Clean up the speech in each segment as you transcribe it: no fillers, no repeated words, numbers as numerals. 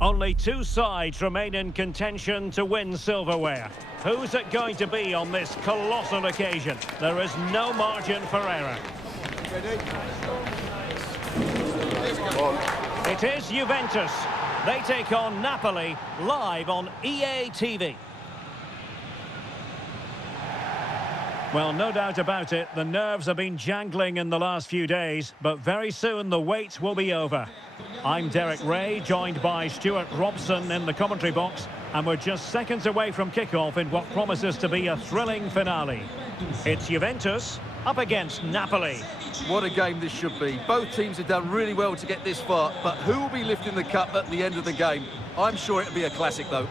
Only two sides remain in contention to win silverware. Who's it going to be on this colossal occasion? There is no margin for error. It is Juventus. They take on Napoli live on EA TV. Well, no doubt about it, the nerves have been jangling in the last few days, but very soon the wait will be over. I'm Derek Ray, joined by Stuart Robson in the commentary box, and we're just seconds away from kickoff in what promises to be a thrilling finale. It's Juventus up against Napoli. What a game this should be. Both teams have done really well to get this far, but who will be lifting the cup at the end of the game? I'm sure it'll be a classic, though.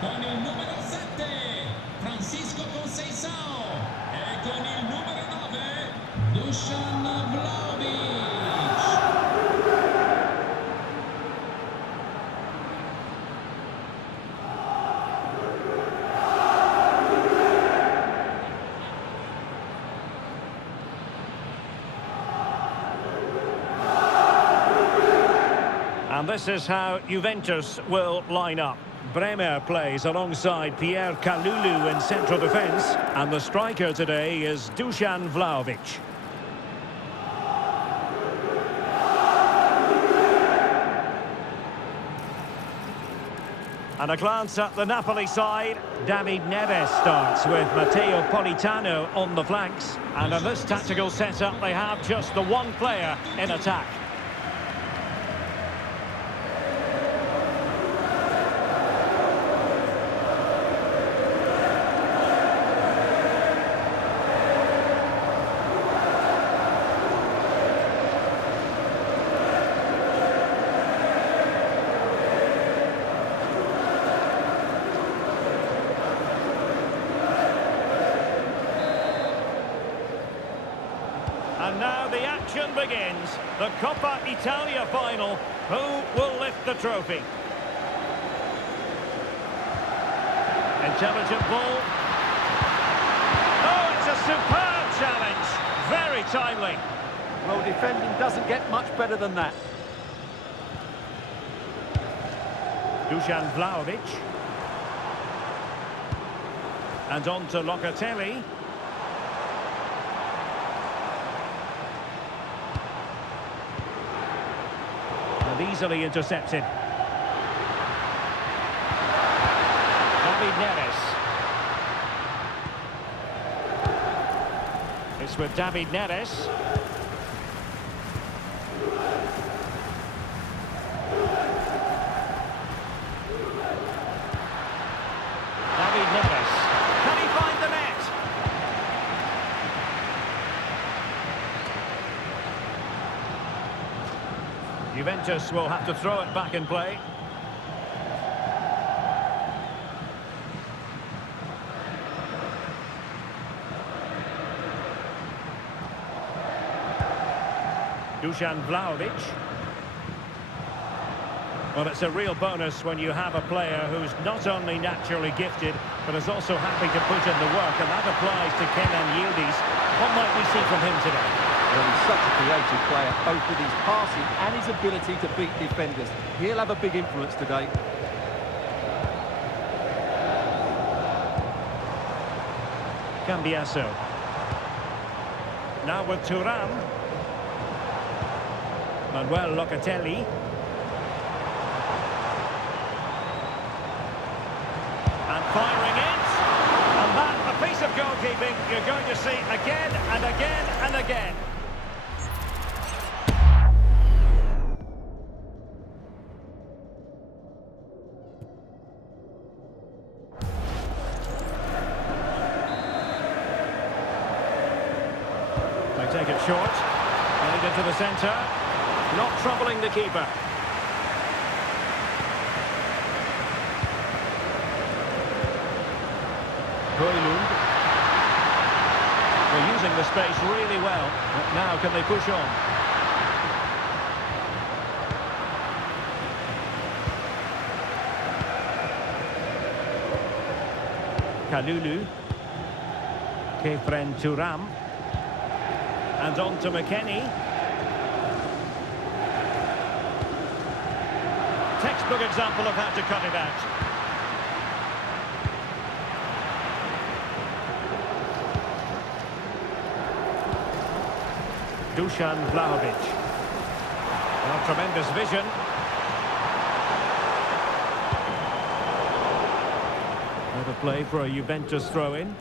Con il numero 7 Francisco Conceição e con il numero 9 Dusan Vlahovic. And this is how Juventus will line up. Bremer plays alongside Pierre Kalulu in central defence, and the striker today is Dusan Vlahovic. And a glance at the Napoli side. David Neves starts with Matteo Politano on the flanks, and in this tactical setup they have just the one player in attack. And now the action begins. The Coppa Italia final. Who will lift the trophy? Intelligent ball. Oh, it's a superb challenge. Very timely. Well, defending doesn't get much better than that. Dusan Vlahovic. And on to Locatelli. Easily intercepted. David Neves. It's with David Neves. David Neves. Can he find the net? Juventus will have to throw it back in play. Dusan Vlahovic. Well, it's a real bonus when you have a player who's not only naturally gifted, but is also happy to put in the work, and that applies to Kenan Yildiz. What might we see from him today? Well, he's such a creative player, both with his passing and his ability to beat defenders. He'll have a big influence today. Cambiasso. Now with Thuram. Manuel Locatelli. And firing it. And that, a piece of goalkeeping you're going to see again and again and again. They take it short. Played into the centre. Not troubling the keeper. Højlund. They're using the space really well. But now can they push on? Kalulu. Kefren Turam. And on to McKennie. Textbook example of how to cut it out. Dusan Vlahovic. Well, tremendous vision. Another play for a Juventus throw-in.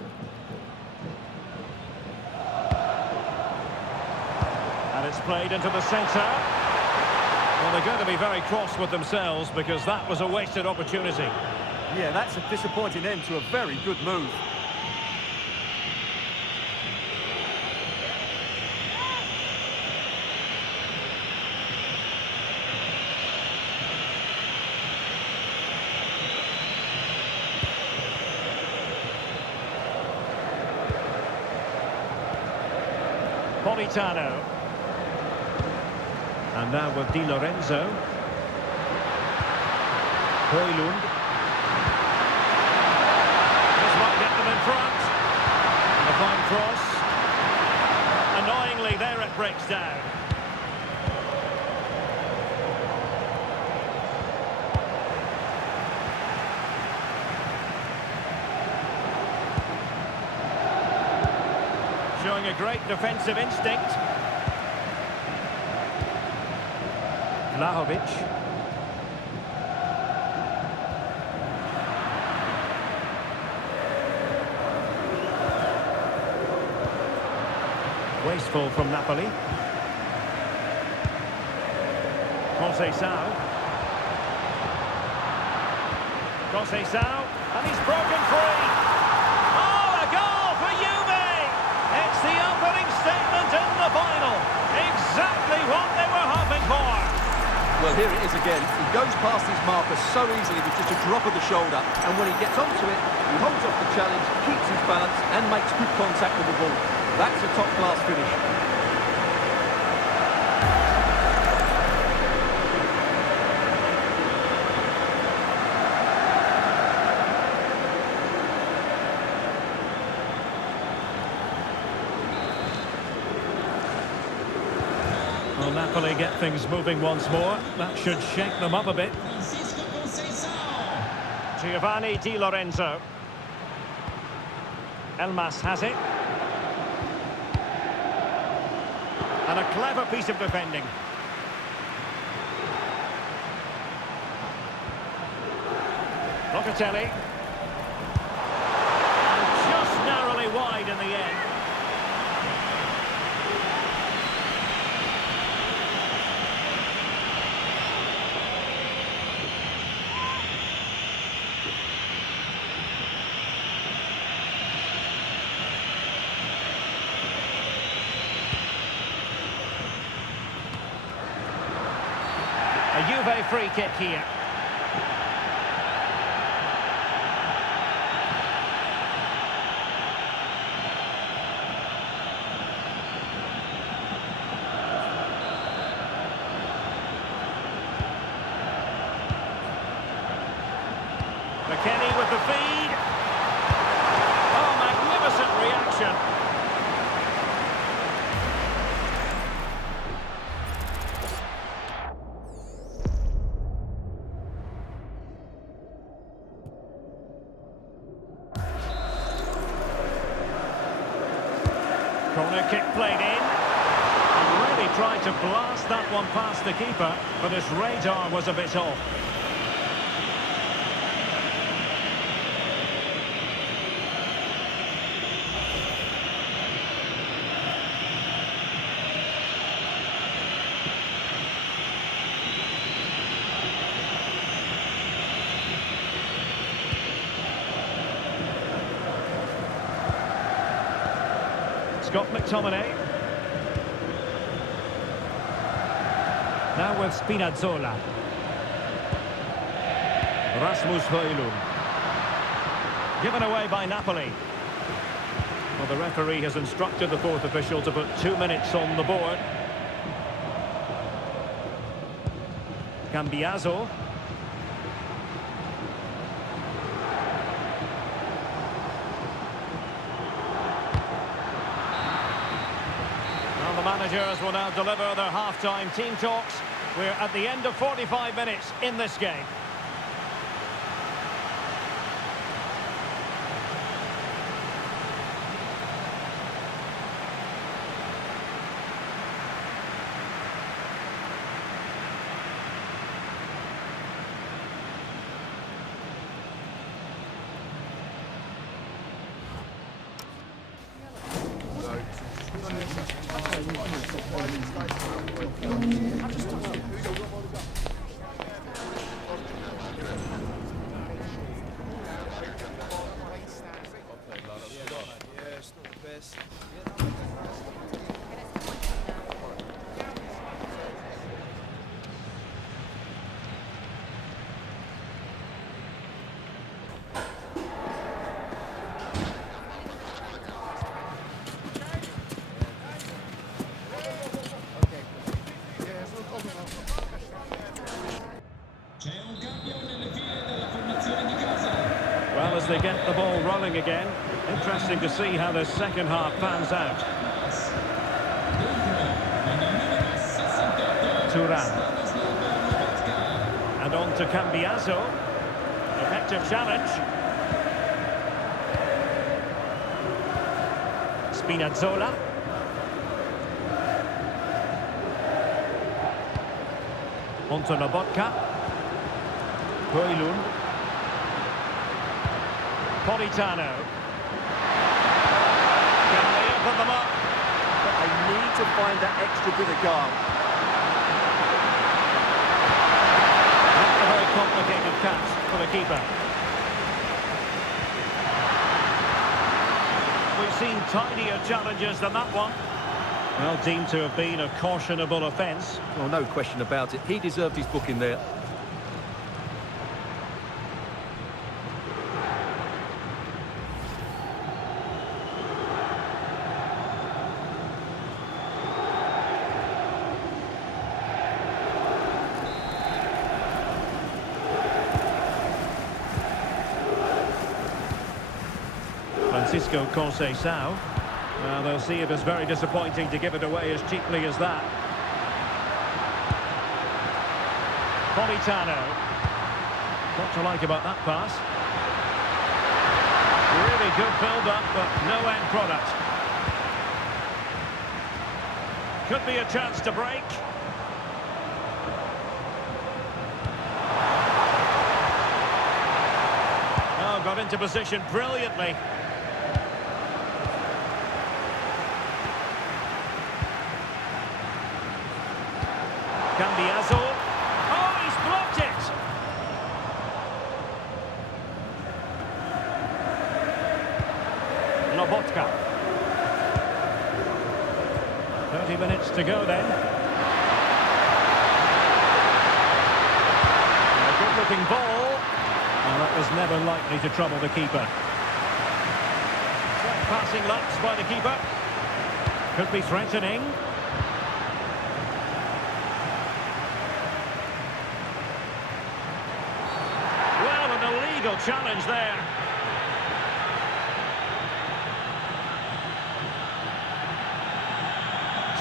And it's played into the centre. Well, they're going to be very cross with themselves because that was a wasted opportunity. Yeah, that's a disappointing end to a very good move. Politano. And now with Di Lorenzo. Højlund. This might get them in front. And a fine cross. Annoyingly, there it breaks down. Showing a great defensive instinct. Vlahovic. Wasteful from Napoli. Conceição. Conceição, and he's broken free. Oh, a goal for Juve! It's the opening statement in the final. Exactly what they were hoping for. Well, here it is again. He goes past his marker so easily with just a drop of the shoulder, and when he gets onto it, he holds off the challenge, keeps his balance, and makes good contact with the ball. That's a top-class finish. Well, Napoli get things moving once more. That should shake them up a bit. Giovanni Di Lorenzo. Elmas has it. And a clever piece of defending. Locatelli. And just narrowly wide in the end. A Juve free kick here. McKennie with the feed. Oh, magnificent reaction. Corner kick played in. He really tried to blast that one past the keeper, but his radar was a bit off. Scott McTominay. Now with Spinazzola. Rasmus Højlund. Given away by Napoli. Well, The referee has instructed the fourth official to put 2 minutes on the board. Cambiaso. Well, the managers will now deliver their half-time team talks. We're at the end of 45 minutes in this game. C'è un cambio nelle file della formazione di casa. Well, as they get the ball rolling again, interesting to see how the second half pans out. Dentro, con il numero 68. Thuram. And on to Cambiaso. Effective challenge. Spinazzola. On to Lobotka. Højlund. Politano. Can they open them up? But they need to find that extra bit of guard. Not a very complicated catch for the keeper. We've seen tidier challenges than that one. Well, deemed to have been a cautionable offence. Well, no question about it. He deserved his booking there. Francisco Conceição. Well, they'll see it as very disappointing to give it away as cheaply as that. Politano. What to like about that pass? Really good build-up, but no end product. Could be a chance to break. Oh, got into position brilliantly. Cambiaso. Oh, he's blocked it! Lobotka. 30 minutes to go then. A good-looking ball. And that was never likely to trouble the keeper. Passing laps by the keeper. Could be threatening. Illegal challenge there.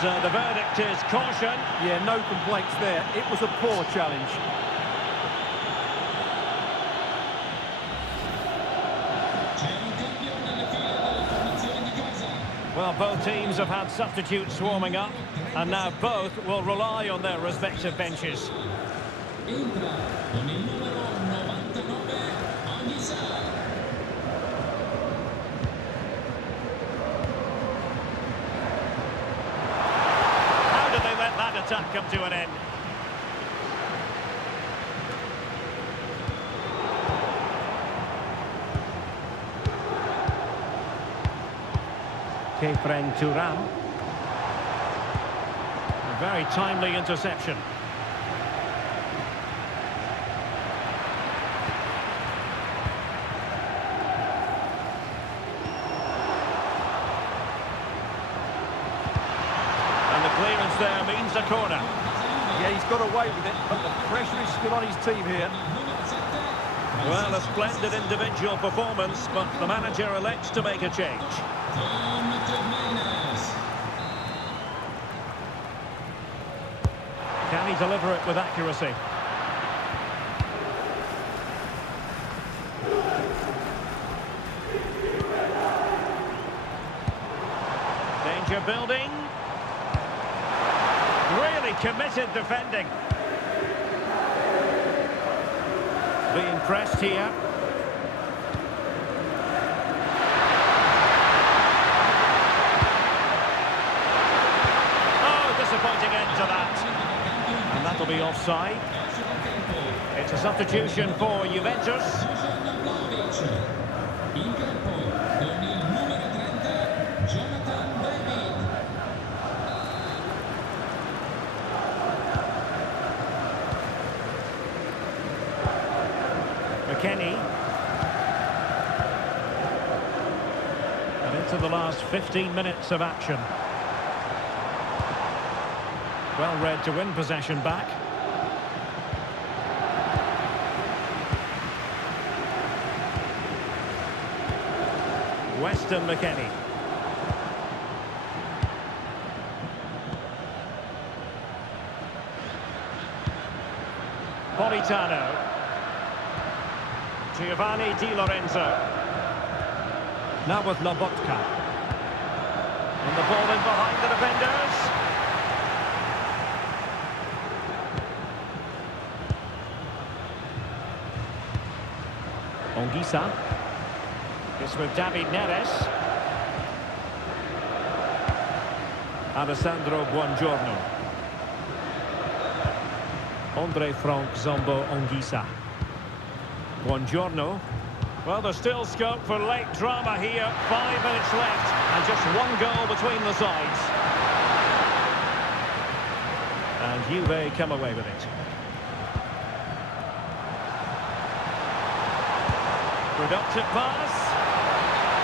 So the verdict is caution. Yeah, no complaints there. It was a poor challenge. C'è un cambio nelle file della formazione di casa. Well, both teams have had substitutes swarming up, and now both will rely on their respective benches. Entra con il numero 99, Anghisa. How did they let that attack come to an end? Thuram. A very timely interception. there means a corner. Yeah, he's got away with it, but the pressure is still on his team here. Well, a splendid individual performance, but the manager elects to make a change. Can he deliver it with accuracy? Danger building. Really committed defending. Being pressed here. Oh, disappointing end to that. And that'll be offside. It's a substitution for Juventus. Kenny. And into the last 15 minutes of action. Well read to win possession back. Weston McKennie. Politano. Giovanni Di Lorenzo. Now with Lobotka. And the ball in behind the defenders. Ongisa. It's with David Neres. Alessandro Buongiorno. Andre Frank Zombo Ongisa. Buongiorno. Well, there's still scope for late drama here. 5 minutes left and just one goal between the sides. And Juve come away with it. Productive pass.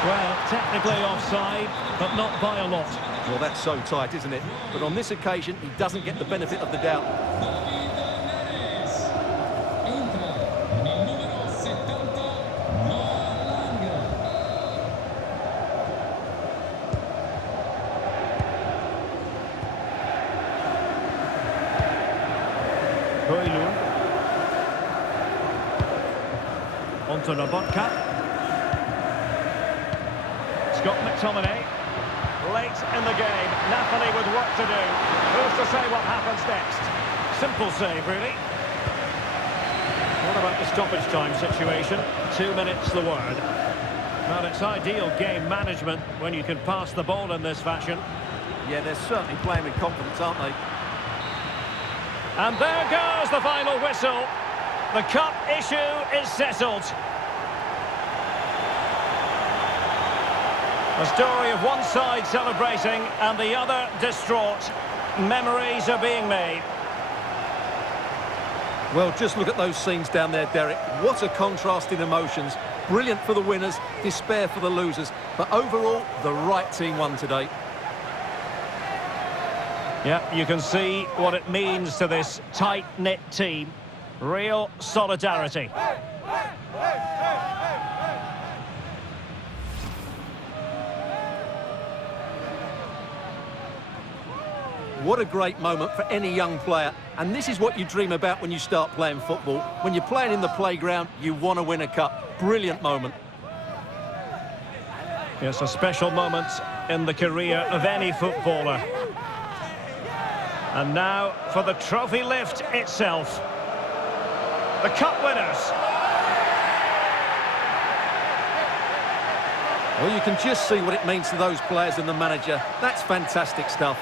Well, technically offside, but not by a lot. Well, that's so tight, isn't it? But on this occasion, he doesn't get the benefit of the doubt. Onto Lobotka. Scott McTominay. Late in the game. Napoli with work to do. Who's to say what happens next? Simple save, really. What about the stoppage time situation? 2 minutes the word. Well, it's ideal game management when you can pass the ball in this fashion. Yeah, they're certainly playing with confidence, aren't they? And there goes the final whistle. The cup issue is settled. A story of one side celebrating and the other distraught. Memories are being made. Well, just look at those scenes down there, Derek. What a contrast in emotions. Brilliant for the winners, despair for the losers. But overall, the right team won today. Yeah, you can see what it means to this tight-knit team. Real solidarity. What a great moment for any young player. And this is what you dream about when you start playing football. When you're playing in the playground, you want to win a cup. Brilliant moment. It's a special moment in the career of any footballer. And now for the trophy lift itself. The cup winners. Well, you can just see what it means to those players and the manager. That's fantastic stuff.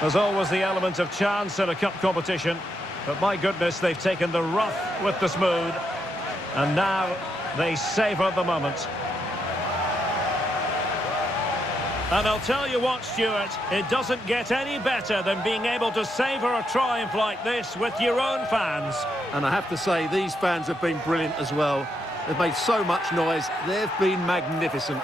There's always the element of chance in a cup competition, but my goodness, they've taken the rough with the smooth, and now they savour the moment. And I'll tell you what, Stuart, it doesn't get any better than being able to savour a triumph like this with your own fans. And I have to say, these fans have been brilliant as well. They've made so much noise. They've been magnificent.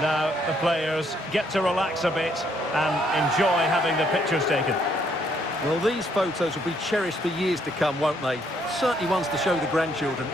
now the players get to relax a bit and enjoy having the pictures taken. Well, these photos will be cherished for years to come, won't they? Certainly ones to show the grandchildren.